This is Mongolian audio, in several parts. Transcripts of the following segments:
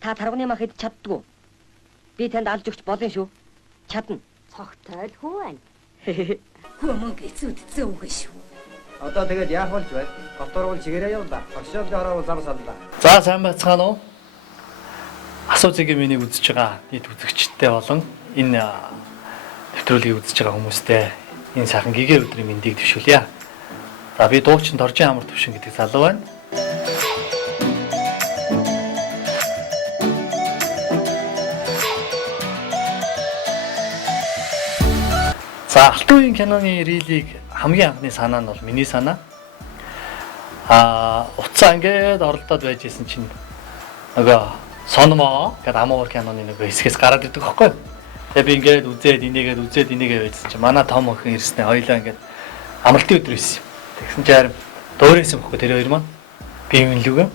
Та тарганы мах хэд чаддгүй. Би танд алж өгч болно шүү. Чадна. Цогтой л хүү байна. Хүмүүн гэцүүдцэн үгүй шүү. Одоо тэгээд яах болж байна? Готор чигээрээ явлаа. Оршуулгын хороо зам саллаа. За сайн байцгаана уу? Асууцгийн миний үзэж байгаа нийт үзэгчтэй болон энэ нэвтрүүлгийг үзэж байгаа хүмүүстээ энэ сайхан гэгээ өдрийн мэндийг дэвшүүлье. За би дуучин Доржин амар төвшин гэдэг залуу байна. За алтан үеийн киноны рилийг хамгийн анхны санаа нь бол миний санаа. Уцаа ингээд оролдоод байж исэн чинь нөгөө Сонмоо гэдэг амуур киноны нэг хэсгээс гараад ирдэг байхгүй. Тэгээ би ингээд үзээд энийгээ байжсан чинь манай том охин ирснээр хоёлаа ингээд амралтын өдөр байсан. Тэгсэн чинь харин дуурайсан байхгүй тэр хоёр маань. Би юм лүгэн.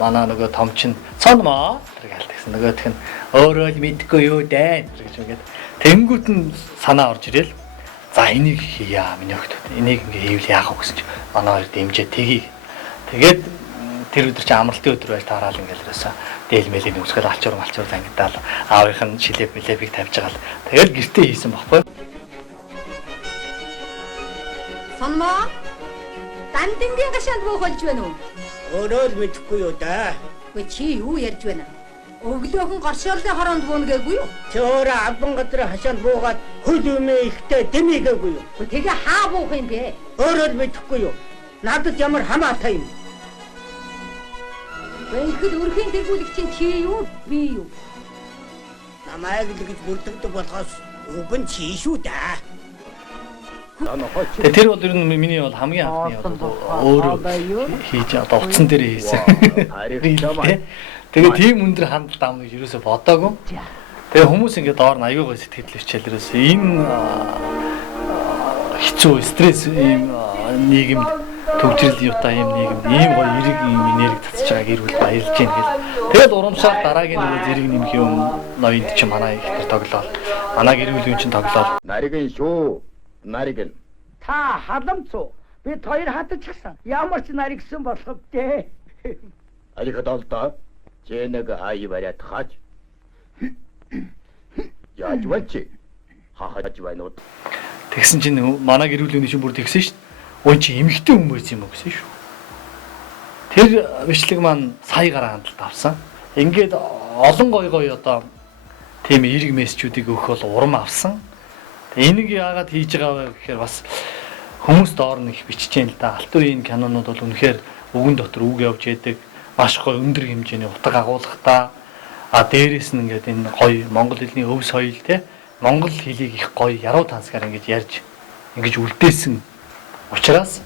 Манай нөгөө том чинь Сонмоо гэж хэлсэн. Нөгөөх нь өөрөө л мэдгүй юу дээ гэж ингээд тэнгүүт нь санаа орж ирэл. За энийг хийя миний охид. Энийг ингээ хийвэл яах вэ гэсэн чинь манай хоёр дэмжээ тгий. Тэгээд тэр өдөр чи амралтын өдөр байж таарал ингээл ерөөсөө дээлмэлийн үсгэл алчуур ангидаал аавынх нь шилэбийг тавьж байгаа л тэгэл гэртээ хийсэн баггүй. Сонмоо дандингийн гашаанд боохолж байна уу? Өөрөө л мэдэхгүй юу да. Гүй чи юу ярьж байна? Өглөөхөн горшоолын хороонд буuna гээгүй юу? Чи өөрөө албан газрын хашаанд буугаад хөл өмөө ихтэй дэмийгээгүй юу? Гүй тэгээ хаа буух юм бэ? Өөрөө л мэдэхгүй юу? Надад ямар хамаатай юм? Бэнхэд өрхийн тэргүүлэг чинь чи юу? Би юу? Намайг л гэж бүрдэгдэг болохоос уг нь чи шүү да. Тэгээ тэр бол ер нь миний бол хамгийн анхны өөрөө хийж одоо утсан дээр хийсэн. Тэгээ тийм өндөр хандлт амныг ерөөсө бодоогүй. Тэгээ хүмүүс ингээд доор нь аягүй гоо сэтгэл хичээл ерөөсө энэ хэцүү стресс ийм нийгэмд төвчрөл юутай ийм нийгэмд ийм гоё эрэг ийм энерги татчих байгаа гэр бүл баярлж гин гэл. Тэгэл урамшаад дараагийн нөгөө зэрэг нэмэх юм ноёнд чи манай их тоглоо. Манай гэр бүлийн чинь тоглоо. Нарийн шүү. Нарийн. Та халамцуу. Бид хоёр хатчихсан. Ямар ч наригсан болох вэ? Алихад олдоо. Жэнэг ай бариад хаж. Яаж валчи? Хахаж байна уу? Тэгсэн чинь манай гэр бүлийн чинь бүр тэгсэн шүү дээ. Ой чи эмэгтэй хүн байсан юм уу гэсэн шүү. Тэр бичлэг маань сая гараа хандлт авсан. Ингээд олон гой одоо тийм эерэг мессежүүдийг өгөх бол урам авсан. Энийг яагаад хийж байгаа вэ гэхээр бас хүмүүс доор нь их бичиж юм л да. Алтан үеийн кинонууд бол үнэхээр үгэн дотор үг явж яадаг. Маш гоё өндөр хэмжээний утга агуулгатай. Дээрээс нь ингээд энэ гоё монгол хэлний өв соёл те монгол хэлийг их гоё яруу тансгаар ингэж ярьж ингэж үлдээсэн учраас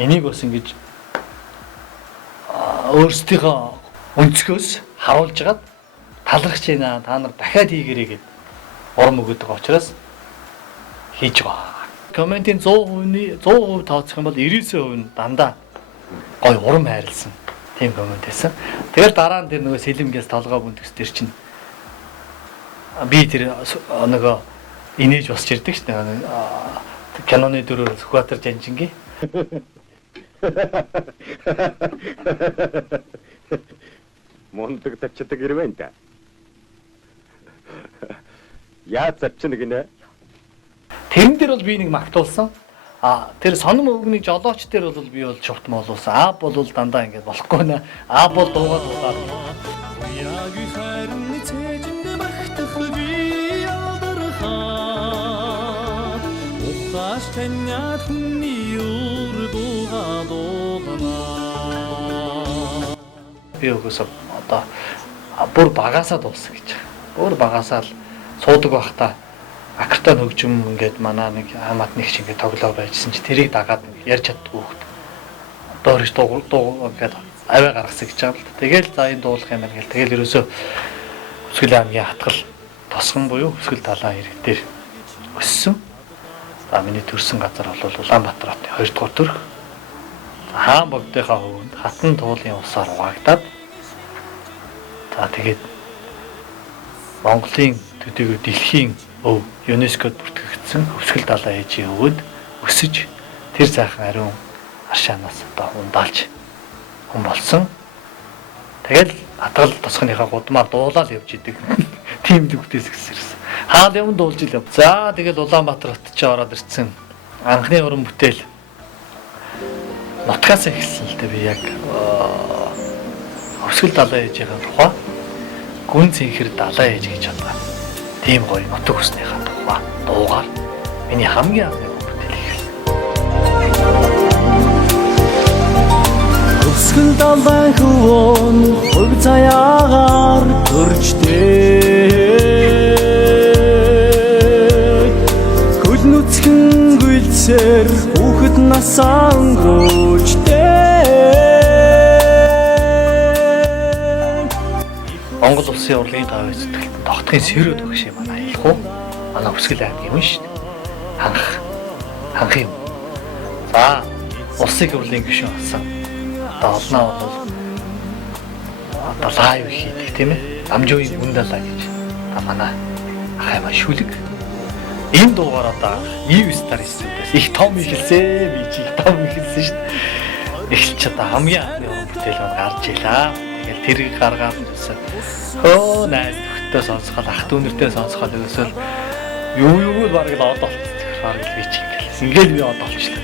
энийг бас ингэж өөрсдийнхөө өнцгөөс харуулж агаад талархаж байна. Та нар дахиад хийгээрэй гэд урам өгöd байгаа учраас хийж байгаа. Комментийн 100% тооцох юм бол 99% нь дандаа гоё урам хайрлсан. Тийм коммент байсан. Тэгэл дараа нь тэр нөгөө сэлэмгээс толгой бүнтгс тэр чинь би тэр нөгөө инээж босч ирдэг шүү дээ. Киноны дөрөөр Сүхбаатар Жанжингийн Мондөг тавчдаг ирвэн та. Яа зарчна гинэ? Тэрэн дээр бол би нэг магтуулсан. Тэр сонин өвгний жолооч дээр бол би бол шувт молуулсан. А бол дандаа ингэж болохгүй нэ. А бол дуугаад дуулаад. Яг хайрны цэжинд магтах би алдархаа. Ухааш таниад хүний өргөөгөө дууганаа. Би өгөөсөө одоо бүр багасаа дуусах гэж. Бүр багасаа л суудаг байхдаа акартаа хөгжим ингээд манай нэг хамаат нэг шиг ингээд тоглоо байжсэн чи тэрийг дагаад ярьж чаддгүй хөхт. Доорч дуу ингээд аваа гаргасан гэж байгаа л да. Тэгэл за энэ дуулах юм байна гэл. Тэгэл ерөөсөө Өсгөл аймгийн хатгал тосгон буюу Өсгөл талаа ирэг дээр өссөн. За миний төрсэн газар бол Улаанбаатар хотын 2 дугаар төрх. Хаан богдынхаа хөвөнд хатан туулын усаар угаагдаад. За тэгээд Монголын төдийгүй дэлхийн өв ЮНЕСКОд бүртгэгдсэн Өсгөл далай ээжийн өвөд өсөж тэр сайхан ариун аршаанаас одоо ундаалж хүн болсон. Тэгэл Хадгалт тосхныхаа гудмаар дуулаад явж идэг. Тим дүгтээс гисэрсэн. Хаал юм дуулж ил. За тэгэл Улаанбаатар хот чи ороод ирсэн. Анхны уран бүтээл нутгаас эхэлсэн л дээ би яг Өвсгөл далайн ээжийн тухай гүн цэнхэр далайн ээж гэж байна. Тийм гоё нутаг хүснийхаа тухай дуугаар миний хамгийн анхны уран бүтээл эхэлсэн. Өвсгөл далайн хөвөн хөг заяагаар төрчтэй хөл нүцгэн гүйлсээр хүүхэд насаа өнгөрөөжтэй Монгол улсын урлагийн гавь эзэдэлт тогтхын сэрүүд багш юм аа аялах уу? Манай Өвсгөл аймгийн юм шүү дээ. Ханх юм. За улсын урлагийн гишүүн болсон. Одоо олноо бол одоо лайв хийдэг тийм ээ. Амжуугийн үн далаа гэж. Манай ахаа шүлэг. Энэ дуугаар одоо New Star хийсэнээс их том ихэлсэн би чи их том ихэлсэн шүү дээ. Эхэлч одоо хамгийн анхны уран бүтээл маань гарч илаа. Тэгэл тэрийг гаргаад ирсэн. Хөө найз нөхдөд сонсгол ах дүүнэртэй сонсгол өсөөл юу л бараг л одоо болчихсон. Бараг л би чи ингээл би одоо болчихлоо.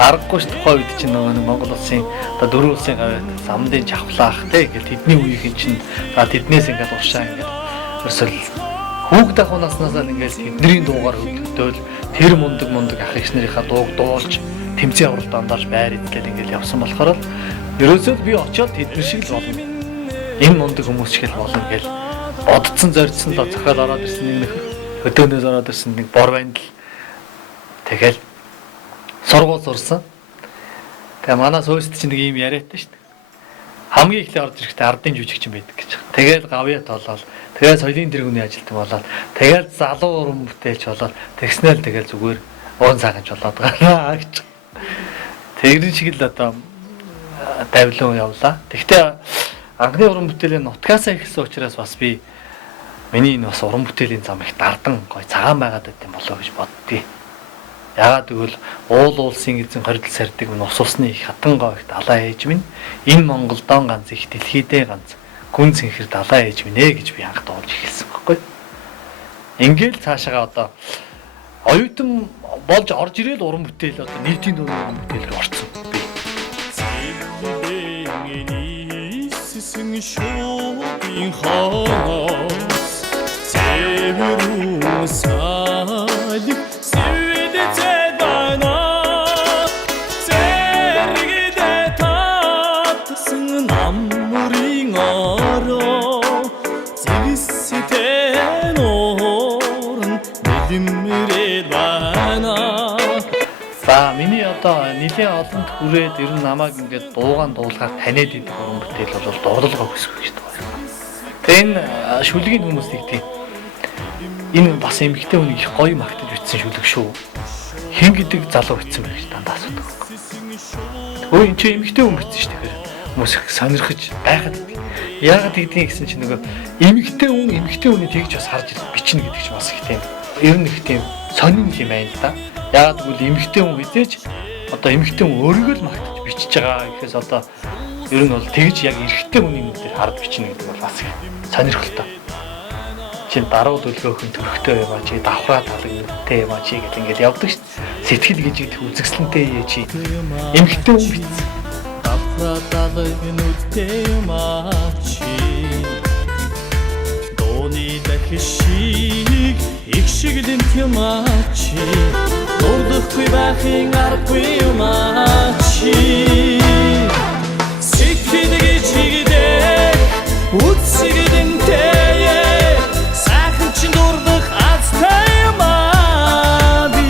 Аргагүй ш тухай үед чинь нөгөө Монгол улсын одоо дөрвөн улсын гавь замдын жавхлаах те ингээл тэдний үеийн чинь за тэднээс ингээл уршаа ингээл өсөл хүүхд ах наснасаа ингээл тэдний дуугаар хөдөлтөөл тэр мундаг ах эгч нарынхаа дууг дуулж тэмцээн авралт андааж байр эзлэл ингээл явсан болохоор л ерөөсөө би очиод тэдний шиг л болно. Энэ мундаг хүмүүс шиг л болно ингээл бодцсон зорьдсон л захиал ороод ирсэн нэг хөдөөнөөс ороод ирсэн нэг бор банд л тэгэл сургууль сурсан. Тэгээ манай сууст чинь нэг юм яриатай шүү дээ. Хамгийн эхлээ орж ирэхдээ ардын жүжигчин байдаг гэж. Тэгэл гавья тоолол, тэгэл соёлын тэргүүний ажилтан болоод, тэгэл залуу уран бүтээлч болоод, тэгснээл тэгэл зүгээр уун цаганч болоод гараа гэж. Тэгрэн шиг л одоо давлуу явлаа. Тэгтээ анхны уран бүтээлийн нутгаасаа эхэлсэн учраас бас би миний энэ бас уран бүтээлийн зам их дардан гоё цагаан байгаад байт юм болоо гэж боддتي. Яагаад гэвэл уул улсын эзэн хоригдл сардаг ус усны их хатан гоогт далайн ээж минь энэ Монголдон ганц их дэлхийдээ ганц гүн цэнхэр далайн ээж минь ээ гэж би анх дуулж эхэлсэн байхгүй. Ингээл цаашаа одоо оюутан болж орж ирээл уран бүтээл одоо нийтийн дөрвөн уран бүтээл рүү орсон би. За миний одоо нэлээд олонд хүрээд ер нь намайг ингээд дуугаан дуулахаар таниад идэх уран бүтээл бол дуурлага өсгөх гэж байна. Тэгээ энэ шүлгийн хүмүүс нэгтэй энэ бас эмэгтэй хүнийг их гоё магтаж бичсэн шүлэг шүү. Хэн гэдэг залуу бичсэн байх гэж дандаа асуудаг. Өө энэ чи эмэгтэй хүн бичсэн шүү дээ. Хүмүүс их сонирхож байхад яагаад гэдгийг гэсэн чинь нөгөө эмэгтэй хүний тэгж бас харж бичнэ гэдэг чинь бас их тийм ер нь их тийм сонин юм байна л да. Яагаад гэвэл эмэгтэй хүн хэзээч одоо эмэгтэй хүн өөрийгөө л магтаж бичиж байгаа гэхээс одоо ер нь бол тэгж яг эрэгтэй хүний нүдээр харж бичнэ гэдэг бол бас их сонирхолтой. Чин даруу төлгөөхөн төрхтэй юм а чи давхраа талаг нүдтэй юм а чи гэл ингээл явдаг шүү дээ. Сэтгэл гэж их үзэсгэлэнтэй ээ чи эмэгтэй хүн бичсэн. Давхраа талаг нүдтэй юм а чи дооны дахишиг их шиг лэмт юм а чи дурдахгүй байхын аргагүй юм а чи сэтгэлгээ чигдээ үцгдэнтэй сайхан чин дурдах азтай юм а би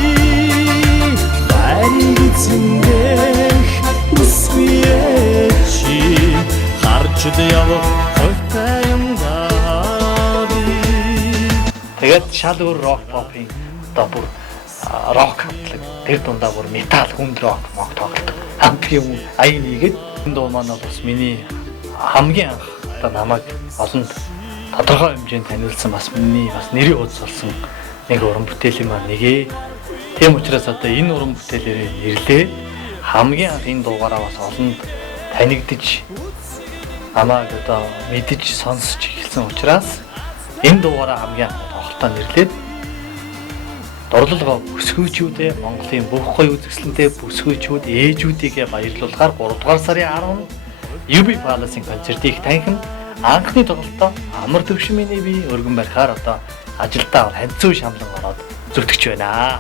байрыг зиндэх үсвээ чи харж явах хойтой юм да би. Тэгээд шал өөр рок попын одоо бүр рок хамтлаг тэр дундаа бүр метал хүнд рок мог тоглодог. Хамтгийн аян нэгэд энэ дуу маань бас миний хамгийн анх одоо намайг олонд тодорхой хэмжээнд танилцсан бас миний бас нэрийн хуудас болсон нэг уран бүтээл юм аа нэгэ. Тийм учраас одоо энэ уран бүтээлээр нэрлээ хамгийн анх энэ дуугаараа бас олонд танигдж намайг одоо мэдэж сонсч эхэлсэн учраас энэ дугаараа хамгийн анх тоглолтоо нэрлээд дурлалгоо бүсгүйчүүдээ Монголын бүх гоё үзэсгэлэнтэй бүсгүйчүүд ээжүүдийгээ баярлуулахаар 3 дугаар сарын 10-нд UB Palace-ийн концертыг танхим анхны тоглолтоо амар төвшмөний бие өргөн барихаар одоо ажилдаа ханцуу шамлан ороод зүтгэж байна.